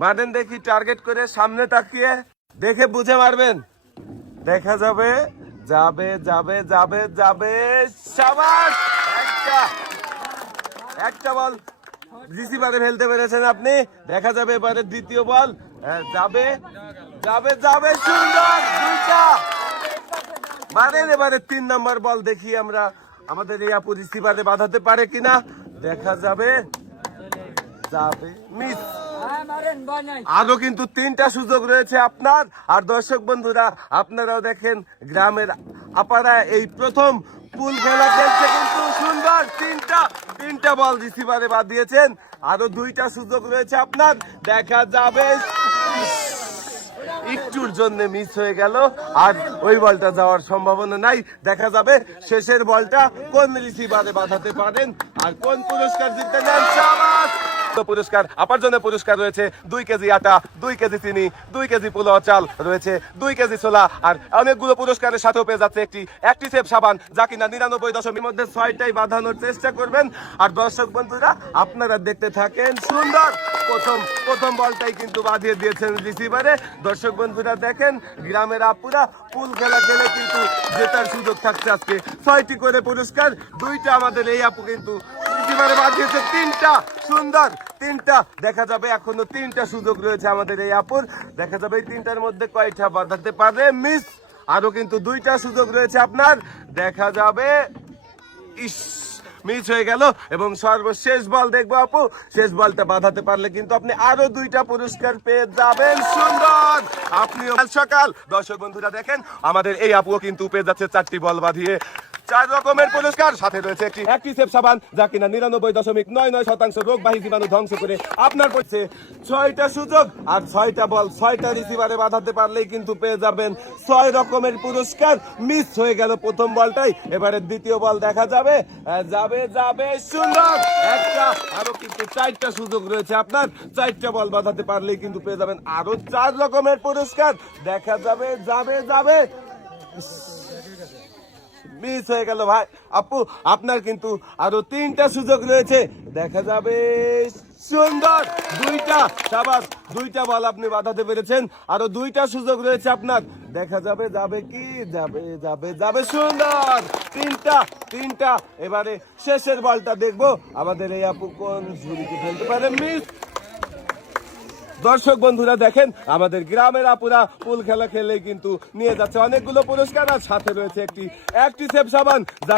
মারেন দেখি, টার্গেট করে সামনে তাকিয়ে দেখে বুঝে মারবেন। দেখা যাবে, যাবে যাবে যাবে যাবে, শাবাশ! একটা বল রিসিভারে ফেলতে পেরেছেন আপনি। দেখা যাবে এবারে দ্বিতীয় বল, যাবে যাবে যাবে, সুন্দর, দুইটা মারেন। এবারে 3 নম্বর বল দেখি আমরা আমাদের এই আপু রিসিভারে বাঁধাতে পারে কিনা। দেখা যাবে, যাবে, মিস। আরো কিন্তু 3টা সুযোগ রয়েছে আপনার। আর দর্শক বন্ধুরা, আপনারাও দেখেন গ্রামের আপারা এই প্রথম পুল খেলা খেলছে, কিন্তু সুন্দর তিনটা বল রিসিভারে বাদ দিয়েছেন। আরো 2টা সুযোগ রয়েছে আপনার। দেখা যাবে, একটুর জন্য মিস হয়ে গেল, আর ওই বলটা যাওয়ার সম্ভাবনা নাই। দেখা যাবে শেষের বলটা কোন রিসিভারে বাঁধাতে পারেন আর কোন পুরস্কার জিততে নেন। শাবাশ! পুরস্কার আপার জন্য পুরস্কার রয়েছে 2 কেজি আটা, 2 কেজি চিনি, 2 কেজি পোলাও চাল, রয়েছে 2 কেজি ছোলা, আর অনেকগুলো পুরস্কারের সাথেও পেয়ে যাচ্ছে একটি অ্যাক্টিসেভ সাবান, যা কিনা 99.0 মধ্যে 6টাই বাঁধানোর চেষ্টা করবেন। আর দর্শক বন্ধুরা, আপনারা দেখতে থাকেন। সুন্দর প্রথম বলটাই কিন্তু বাঁধিয়ে দিয়েছেন রিসিভারে। দর্শক বন্ধুরা দেখেন, গ্রামের আপুরা পুল খেলা খেলে কিন্তু জেতার সুযোগ থাকছে আজকে। 6টি করে পুরস্কার, 2টা আমাদের এই আপু কিন্তু রিসিভারে বাঁধিয়েছে, 3টা সুন্দর, 3টা। দেখা যাবে এখনো 3টা সুযোগ রয়েছে আমাদের এই আপুর। দেখা যাবে এই 3টার মধ্যে কয়টা বাঁধাতে পারে। মিস। আরো কিন্তু 2টা সুযোগ রয়েছে আপনার। দেখা যাবে, ইস, মিস হয়ে গেল। এবং সর্বশেষ বল দেখবো আপু, শেষ বলটা বাঁধাতে পারলে কিন্তু আপনি আরো 2টা পুরস্কার পেয়ে যাবেন। সুন্দর, আপনিও সকাল। দর্শক বন্ধুরা দেখেন, আমাদের এই আপুও কিন্তু পেয়ে যাচ্ছে 4টি বল বাঁধিয়ে 4 রকমের পুরস্কার। সাথে রয়েছে একটি অ্যাক্টিসেভ সাবান, যা কিনা 99.99% রোগবাহী জীবাণু ধ্বংস করে। আপনার পড়ছে 6টা সুযোগ আর 6টা বল, 6টা রিসিভারে বাঁধাতে পারলেই কিন্তু পেয়ে যাবেন 6 রকমের পুরস্কার। মিস হয়ে গেল প্রথম বলটাই। এবারে দ্বিতীয় বল দেখা যাবে, যাবে যাবে, সুন্দর, একটা। আরো কিন্তু 4টা সুযোগ রয়েছে আপনার। 4টা বল বাঁধাতে পারলেই কিন্তু পেয়ে যাবেন আরো 4 রকমের পুরস্কার। দেখা যাবে, যাবে যাবে, মিস হয়ে গেল ভাই। আপু, আপনার কিন্তু আরো 3টা সুযোগ রয়েছে। দেখা যাবে, সুন্দর, 2টা, শাবাশ, 2টা বল আপনি বাঁধাতে পেরেছেন। আরো 2টা সুযোগ রয়েছে আপনার। দেখা যাবে, যাবে কি, যাবে যাবে যাবে, সুন্দর, 3টা। এবারে শেষের বলটা দেখবো আমাদের এই আপু কোন ঝুড়িতে ফেলতে পারে। মিস। দর্শক বন্ধুরা দেখেন, আমাদের গ্রামের আপুরা পুল খেলা খেলে কিন্তু নিয়ে যাচ্ছে অনেকগুলো পুরস্কার, আর সাথে রয়েছে একটি অ্যাক্টিসেভ সাবান, যা